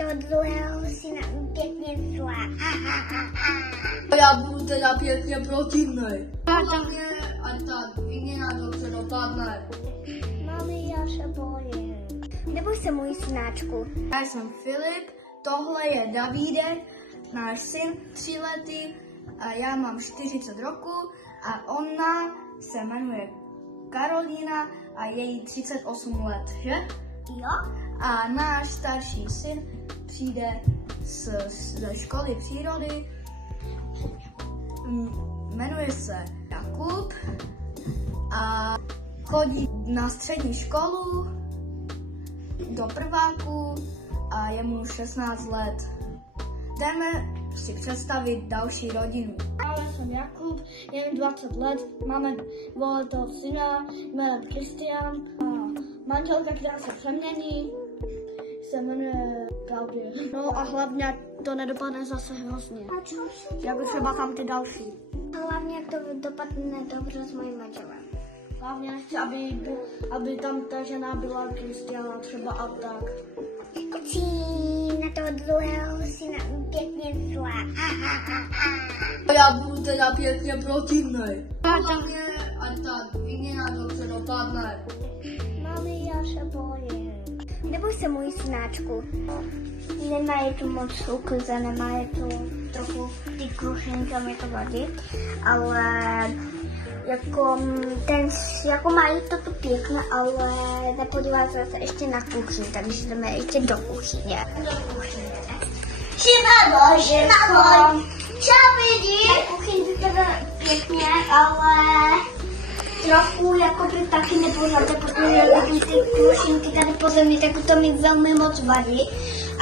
toho druhého syna pěkně zlá. Já budu teda pěkně protivnej. Ať ta výměna dobře dopadne. Mami, já se bojím. Neboj se, můj synáčku. Já jsem Filip, tohle je Davídek, náš syn 3letý, a já mám 40 roku a ona se jmenuje Karolína a je jí 38 let, že? Jo? A náš starší syn přijde ze školy přírody, jmenuje se Jakub a chodí na střední školu do prváku a je mu 16 let. Jdeme si představit další rodinu. Já jsem Jakub, je mi 20 let, máme dvouletého syna, jménem Kristián a manželka, která se přemění, se jmenuje Klaudie. No a hlavně to nedopadne zase hrozně. Jako třeba tam ty další. Hlavně to dopadne dobře s mojím manželem. Hlavně nechci, aby tam ta žena byla Kristiána třeba a tak. Na toho druhého syna pěkně zlá. Já budu teda pěkně protivnej. Ať ta výměna dobře dopadne. Mami, já se bojím. Neboj se, můj synáčku. Nemají tu moc uklizené, mají tu trochu ty krušenky, mi to vadí, ale jako mají to tu pěkné, ale nepodívají se ještě na kuchyni, takže jdeme ještě do kuchyně. Šimano, čau lidi! Kuchyň vypadá pěkně, ale trochu jakoby taky nepořádně, protože ty krušinky tady po zemi, tak to mi velmi moc vadí.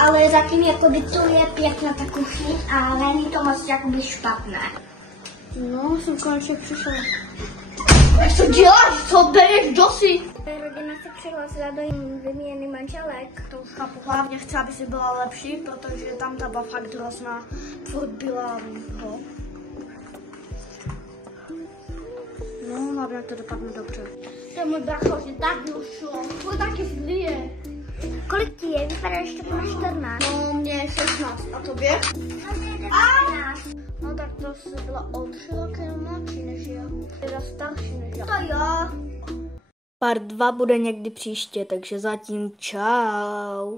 Ale zatím jakoby to je pěkná ta kuchyň a není to moc jakoby špatné. No, jsem konečně přišel. Co děláš? Co bereš dosi? Rodina se přihlásila do vyměny manželek. To chápu. Hlavně chci, aby si byla lepší, protože tam ta byla fakt hrozná. Furt byla No, hlavně to dopadne dobře. Ten můj brácho je tak došlo. To taky zlý je. Kolik ti je? Vypadá ještě po 14. No, mě je 16. A tobě? No tak to jsi byla o 3 roky mladší než já. Teda starší než já. To jo. Part 2 bude někdy příště, takže zatím čau.